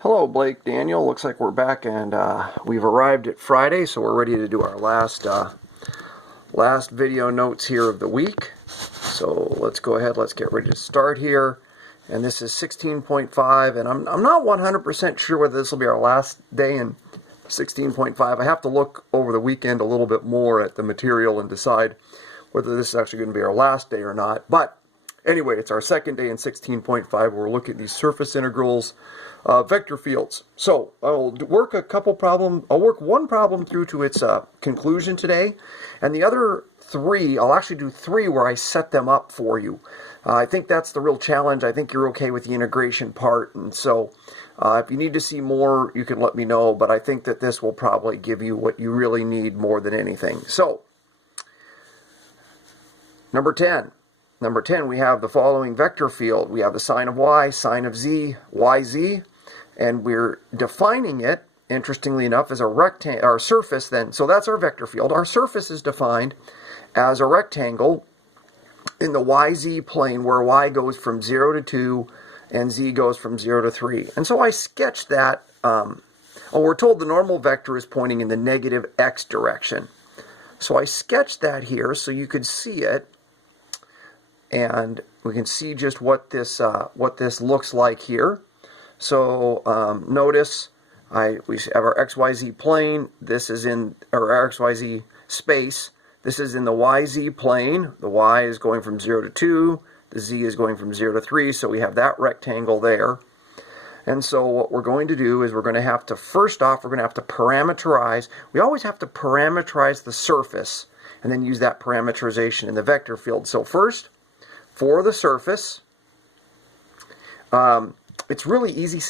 Hello, Blake, Daniel. Looks like we're back, and we've arrived at Friday, so we're ready to do our last video notes here of the week. So let's go ahead. Let's get ready to start here. And this is 16.5, and I'm not 100% sure whether this will be our last day in 16.5. I have to look over the weekend a little bit more at the material and decide whether this is actually going to be our last day or not. But anyway, it's our second day in 16.5. We're looking at these surface integrals, vector fields. So I'll work one problem through to its conclusion today, and the other three, I'll actually do three where I set them up for you. I think that's the real challenge. I think you're okay with the integration part, and so if you need to see more, you can let me know, but I think that this will probably give you what you really need more than anything. So, Number 10, we have the following vector field. We have the sine of y, sine of z, yz, and we're defining it, interestingly enough, as a rectangle, our surface then. So that's our vector field. Our surface is defined as a rectangle in the yz plane where y goes from 0 to 2 and z goes from 0 to 3. And so I sketched that. We're told the normal vector is pointing in the negative x direction. So I sketched that here so you could see it. And we can see just what this looks like here. So notice we have our XYZ plane. This is in our XYZ space. This is in the YZ plane. The Y is going from 0 to 2. The Z is going from 0 to 3. So we have that rectangle there. And so what we're going to do is we're going to have to, first off, we're going to have to parameterize. We always have to parameterize the surface and then use that parameterization in the vector field. So first, for the surface, it's really easy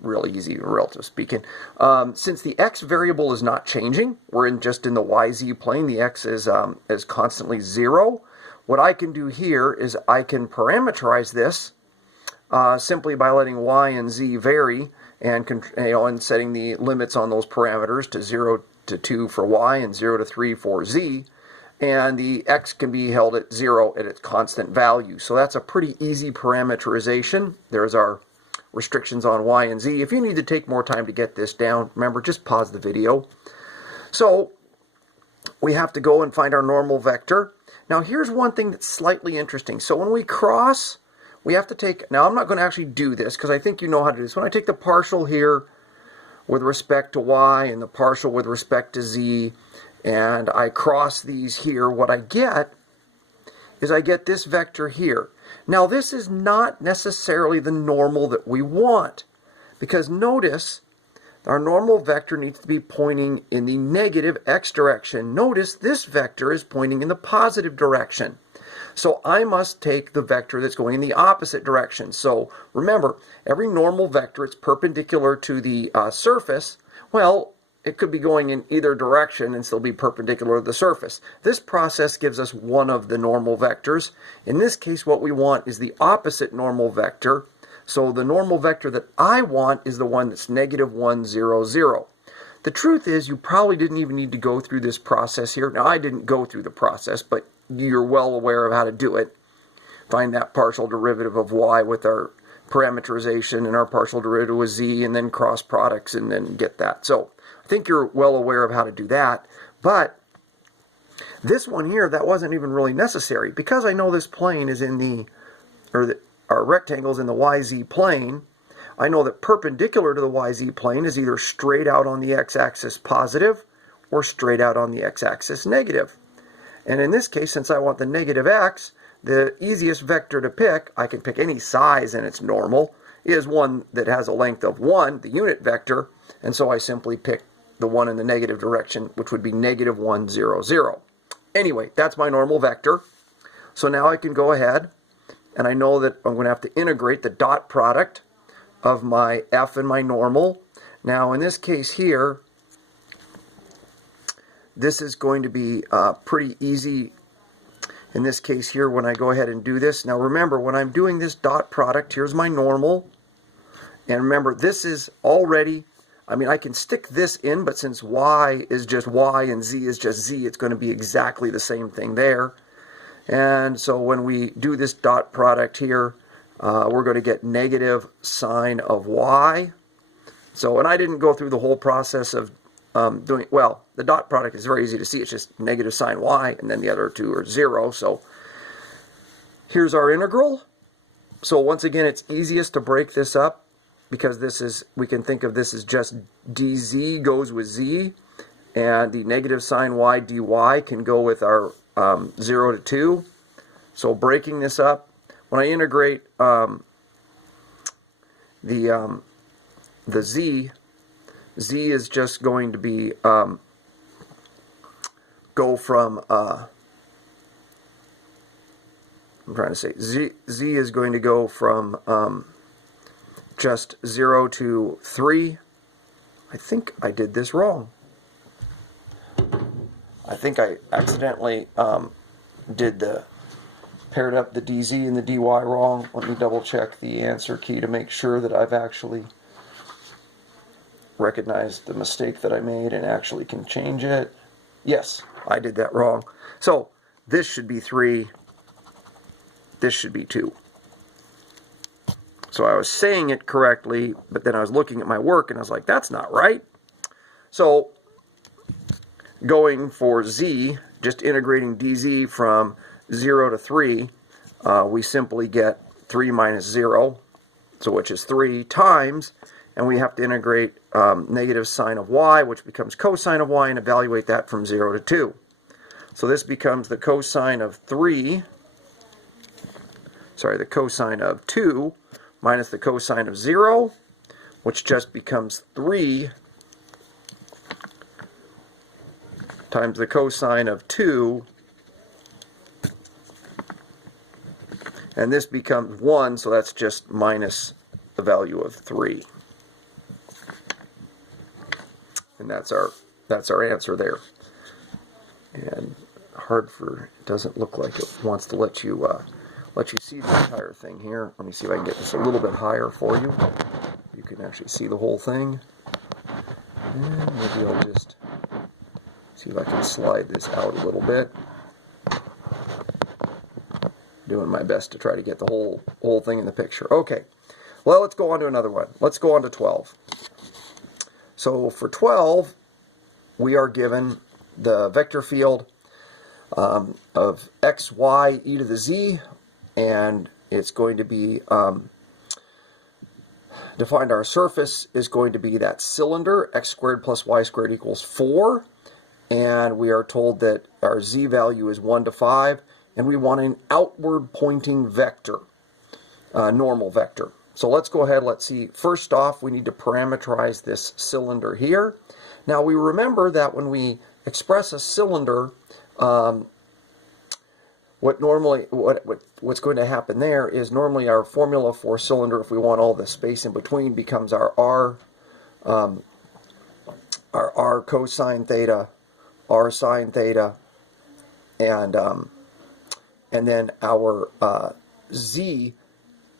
really easy, relative speaking. Since the x variable is not changing, we're just in the yz plane. The x is constantly 0. What I can do here is I can parameterize this simply by letting y and z vary and setting the limits on those parameters to 0 to 2 for y and 0 to 3 for z. And the x can be held at 0 at its constant value. So that's a pretty easy parameterization. There's our restrictions on y and z. If you need to take more time to get this down, remember, just pause the video. So we have to go and find our normal vector. Now here's one thing that's slightly interesting. So when we cross, we have to take, now I'm not going to actually do this because I think you know how to do this. When I take the partial here with respect to y and the partial with respect to z, and I cross these here, what I get is I get this vector here. Now this is not necessarily the normal that we want, because notice our normal vector needs to be pointing in the negative x direction. Notice this vector is pointing in the positive direction. So I must take the vector that's going in the opposite direction. So remember, every normal vector, it's perpendicular to the surface. Well, it could be going in either direction and still be perpendicular to the surface. This process gives us one of the normal vectors. In this case, what we want is the opposite normal vector. So the normal vector that I want is the one that's negative 1, 0, 0. The truth is, you probably didn't even need to go through this process here. Now, I didn't go through the process, but you're well aware of how to do it. Find that partial derivative of y with our parameterization and our partial derivative with z, and then cross products and then get that. So I think you're well aware of how to do that, but this one here, that wasn't even really necessary. Because I know this plane is in our rectangle's in the YZ plane, I know that perpendicular to the YZ plane is either straight out on the x-axis positive or straight out on the x-axis negative. And in this case, since I want the negative x, the easiest vector to pick, I can pick any size and it's normal, is one that has a length of 1, the unit vector, and so I simply pick the one in the negative direction, which would be negative 1, 0, 0. Anyway, that's my normal vector. So now I can go ahead, and I know that I'm going to have to integrate the dot product of my f and my normal. Now in this case here, this is going to be pretty easy in this case here when I go ahead and do this. Now remember, when I'm doing this dot product, here's my normal. And remember, this is already, I can stick this in, but since y is just y and z is just z, it's going to be exactly the same thing there. And so when we do this dot product here, we're going to get negative sine of y. So, and I didn't go through the whole process of doing, well, the dot product is very easy to see. It's just negative sine y, and then the other two are 0. So here's our integral. So once again, it's easiest to break this up because this is, we can think of this as just dz goes with z, and the negative sine y dy can go with our 0 to 2. So breaking this up, when I integrate the z is just going to be go from I'm trying to say z is going to go from just 0 to 3. I think I did this wrong. I think I accidentally paired up the dz and the dy wrong. Let me double check the answer key to make sure that I've actually recognized the mistake that I made and actually can change it. Yes, I did that wrong. So this should be 3. This should be 2. So I was saying it correctly, but then I was looking at my work and I was like, that's not right. So going for z, just integrating dz from 0 to 3, we simply get 3 minus 0, so which is 3 times, and we have to integrate negative sine of y, which becomes cosine of y, and evaluate that from 0 to 2. So this becomes the cosine of 3, sorry, the cosine of 2 minus the cosine of 0, which just becomes 3 times the cosine of 2, and this becomes 1, so that's just minus the value of 3. And that's our answer there. And Hartford doesn't look like it wants to let you see the entire thing here. Let me see if I can get this a little bit higher for you. You can actually see the whole thing. And maybe I'll just see if I can slide this out a little bit. Doing my best to try to get the whole thing in the picture. Okay, well, let's go on to another one. Let's go on to 12. So for 12, we are given the vector field of x, y, e to the z, and it's going to be defined. Our surface is going to be that cylinder, x squared plus y squared equals 4, and we are told that our z value is 1 to 5, and we want an outward pointing vector, normal vector. So let's go ahead, let's see. First off, we need to parameterize this cylinder here. Now we remember that when we express a cylinder, what's going to happen there is normally our formula for cylinder, if we want all the space in between, becomes our r cosine theta, r sine theta, and then our z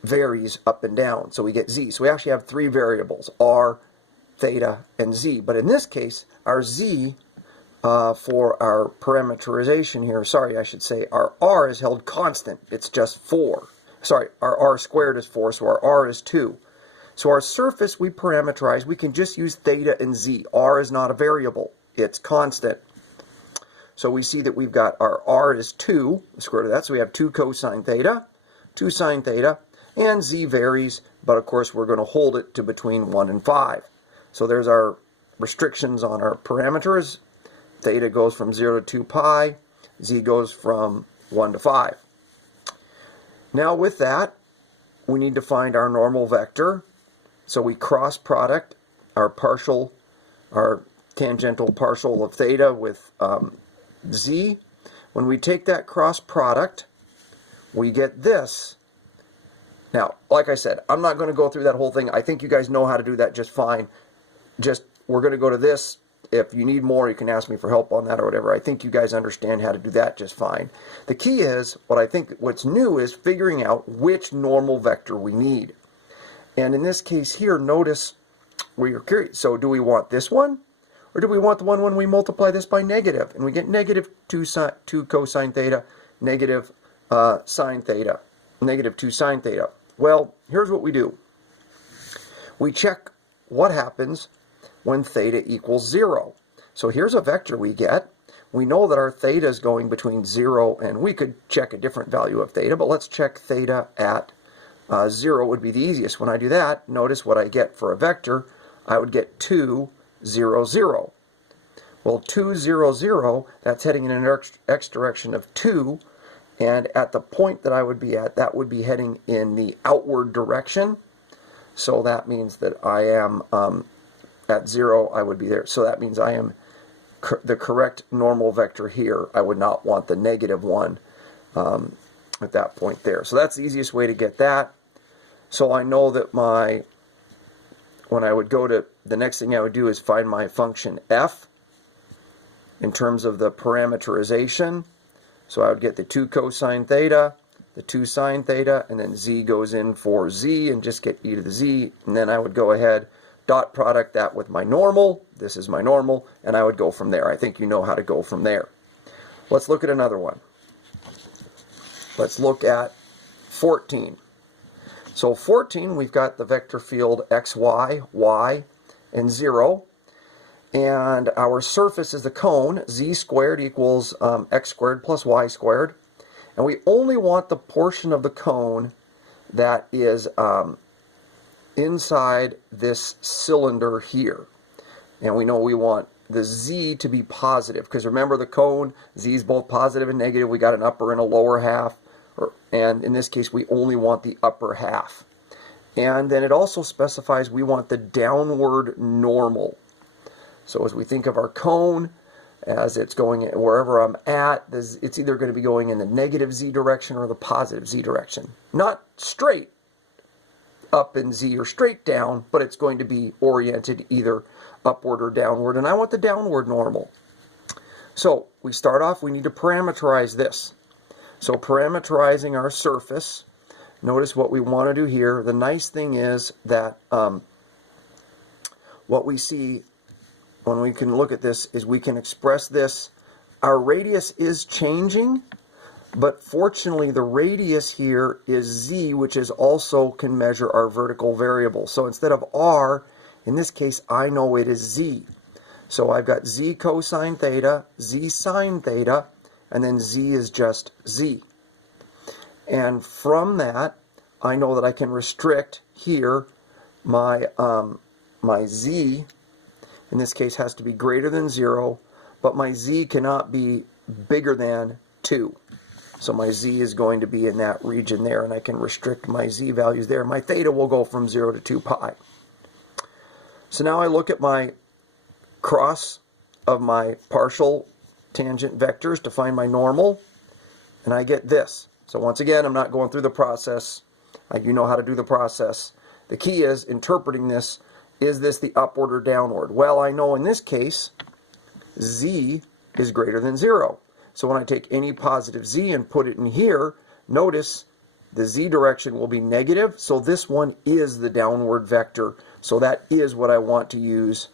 varies up and down, so we get z. So we actually have 3 variables, r, theta, and z. But in this case, our z for our parameterization here, sorry, I should say our r is held constant. It's just 4. Sorry, our r squared is 4, so our r is 2. So our surface we parameterize, we can just use theta and z. R is not a variable. It's constant. So we see that we've got our r is 2, the square root of that, so we have 2 cosine theta, 2 sine theta, and z varies, but of course we're going to hold it to between 1 and 5. So there's our restrictions on our parameters. Theta goes from 0 to 2 pi, z goes from 1 to 5. Now with that, we need to find our normal vector. So we cross product our tangential partial of theta with z. When we take that cross product, we get this. Now, like I said, I'm not going to go through that whole thing. I think you guys know how to do that just fine. We're going to go to this. If you need more, you can ask me for help on that or whatever. I think you guys understand how to do that just fine. The key is, what's new is figuring out which normal vector we need. And in this case here, notice we're curious. So do we want this one? Or do we want the one when we multiply this by negative? And we get negative 2 cosine theta, negative sine theta, negative 2 sine theta. Well, here's what we do. We check what happens when theta equals 0. So here's a vector we get. We know that our theta is going between 0 and we could check a different value of theta, but let's check theta at 0 would be the easiest. When I do that, notice what I get for a vector. I would get 2, 0, 0. Well, 2, 0, 0, that's heading in an x direction of 2, and at the point that I would be at, that would be heading in the outward direction. So that means that I am at 0, I would be there. So that means I am the correct normal vector here. I would not want the negative one at that point there. So that's the easiest way to get that. So I know that when I would go to, the next thing I would do is find my function f in terms of the parameterization. So I would get the 2 cosine theta, the 2 sine theta, and then z goes in for z and just get e to the z. And then I would go ahead, dot product that with my normal. This is my normal, and I would go from there. I think you know how to go from there. Let's look at another one. Let's look at 14. So 14, we've got the vector field xy, y, and 0. And our surface is the cone. Z squared equals x squared plus y squared. And we only want the portion of the cone that is inside this cylinder here. And we know we want the z to be positive, because remember the cone, z is both positive and negative. We got an upper and a lower half, and in this case we only want the upper half. And then it also specifies we want the downward normal. So as we think of our cone, as it's going wherever I'm at, it's either going to be going in the negative z direction or the positive z direction. Not straight up in z or straight down, but it's going to be oriented either upward or downward, and I want the downward normal. So we start off, we need to parameterize this. So parameterizing our surface, notice what we want to do here. The nice thing is that what we see when we can look at this is we can express this. Our radius is changing, but fortunately the radius here is z, which is also can measure our vertical variable. So instead of r, in this case I know it is z. So I've got z cosine theta, z sine theta, and then z is just z. And from that, I know that I can restrict here my my z, in this case, has to be greater than 0, but my z cannot be bigger than 2. So my z is going to be in that region there, and I can restrict my z values there. My theta will go from 0 to 2 pi. So now I look at my cross of my partial tangent vectors to find my normal, and I get this. So once again, I'm not going through the process. You know how to do the process. The key is interpreting this. Is this the upward or downward? Well, I know in this case, z is greater than 0. So when I take any positive z and put it in here, notice the z direction will be negative. So this one is the downward vector. So that is what I want to use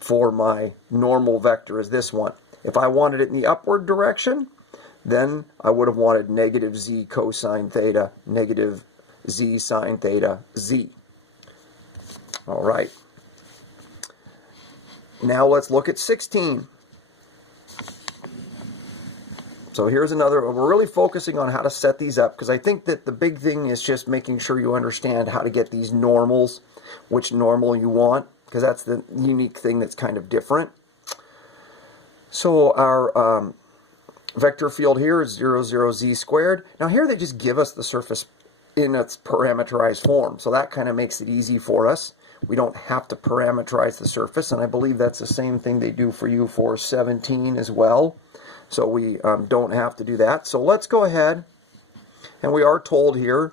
for my normal vector, is this one. If I wanted it in the upward direction, then I would have wanted negative z cosine theta, negative z sine theta, z. All right. Now let's look at 16. So here's another, we're really focusing on how to set these up, because I think that the big thing is just making sure you understand how to get these normals, which normal you want, because that's the unique thing that's kind of different. So our vector field here is 0, 0, z squared. Now here they just give us the surface in its parameterized form, so that kind of makes it easy for us. We don't have to parameterize the surface, and I believe that's the same thing they do for you for 17 as well. So we don't have to do that. So let's go ahead, and we are told here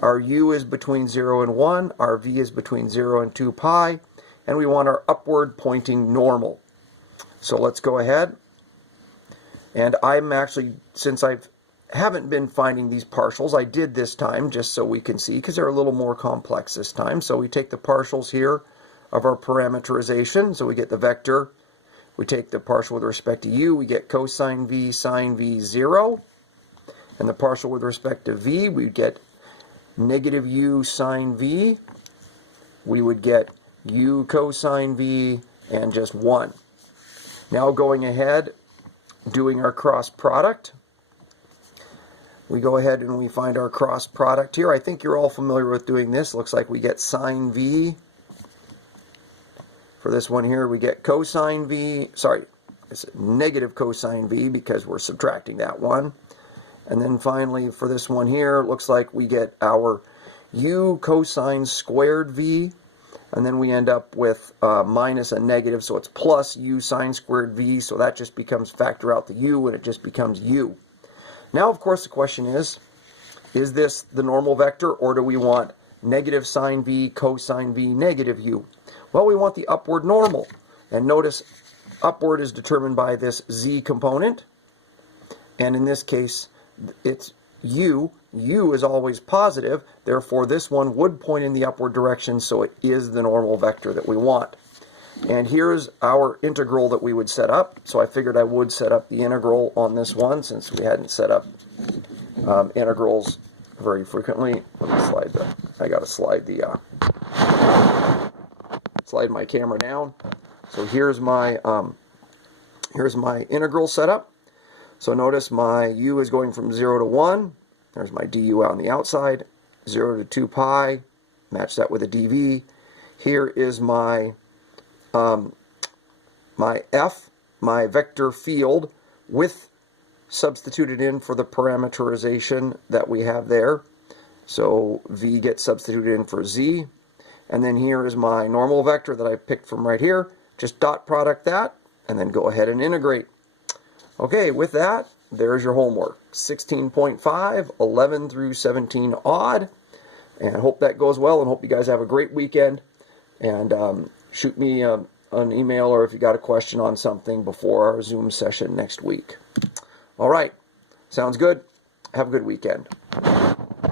our u is between 0 and 1, our v is between 0 and 2 pi, and we want our upward pointing normal. So let's go ahead, and I'm actually, since I haven't been finding these partials, I did this time just so we can see, because they're a little more complex this time. So we take the partials here of our parameterization, so we get the vector. We take the partial with respect to u, we get cosine v, sine v, 0. And the partial with respect to v, we get negative u sine v, we would get u cosine v and just 1. Now going ahead, doing our cross product, we go ahead and we find our cross product here. I think you're all familiar with doing this. Looks like we get sine v. For this one here, we get cosine v. Sorry, it's negative cosine v because we're subtracting that one. And then finally, for this one here, it looks like we get our u cosine squared v. And then we end up with minus a negative, so it's plus u sine squared v. So that just becomes, factor out the u, and it just becomes u. Now, of course, the question is this the normal vector, or do we want negative sine v, cosine v, negative u? Well, we want the upward normal. And notice upward is determined by this z component. And in this case, it's u. U is always positive. Therefore, this one would point in the upward direction, so it is the normal vector that we want. And here's our integral that we would set up. So I figured I would set up the integral on this one since we hadn't set up integrals very frequently. Let me slide the, I gotta slide the, slide my camera down. So here's my integral setup. So notice my u is going from 0 to 1. There's my du on the outside. 0 to 2 pi. Match that with a dv. Here is my my f, my vector field, with substituted in for the parameterization that we have there. So v gets substituted in for z. And then here is my normal vector that I picked from right here. Just dot product that, and then go ahead and integrate. Okay, with that, there's your homework. 16.5, 11 through 17 odd. And I hope that goes well, and hope you guys have a great weekend. And shoot me an email, or if you got a question on something before our Zoom session next week. All right, sounds good. Have a good weekend.